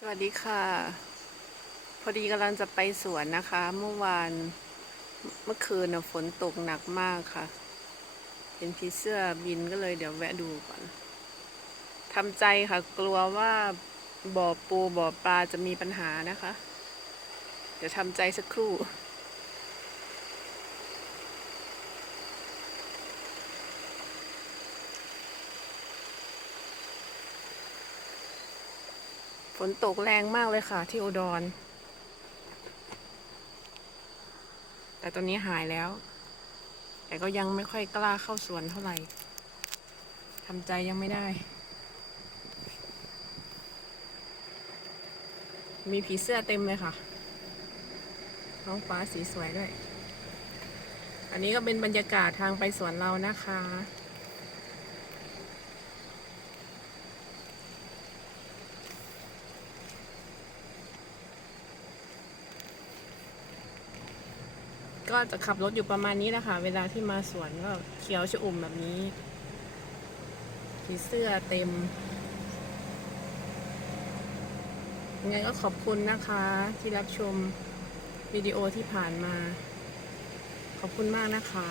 สวัสดีค่ะ พอดีกำลังจะไปสวนนะคะ เมื่อวานเมื่อคืนฝนตกหนักมากค่ะ เป็นผีเสื้อบินก็เลยเดี๋ยวแวะดูก่อนทำใจค่ะ กลัวว่าบ่อปูบ่อปลาจะมีปัญหานะคะ เดี๋ยวทำใจสักครู่ ฝนตกแรงมากเลยค่ะ ที่อุดร แต่ตอนนี้หายแล้ว แต่ก็ยังไม่ค่อยกล้าเข้าสวนเท่าไหร่ทำใจยังไม่ได้ มีผีเสื้อเต็มเลยค่ะท้องฟ้าสีสวยด้วย อันนี้ก็เป็นบรรยากาศทางไปสวนเรานะคะ ก็จะขับรถอยู่ประมาณนี้แหละค่ะ เวลาที่มาสวนก็เขียวชอุ่มแบบนี้ผีเสื้อเต็มยังไงก็ขอบคุณนะคะ ที่รับชมวิดีโอที่ผ่านมา ขอบคุณมากนะคะ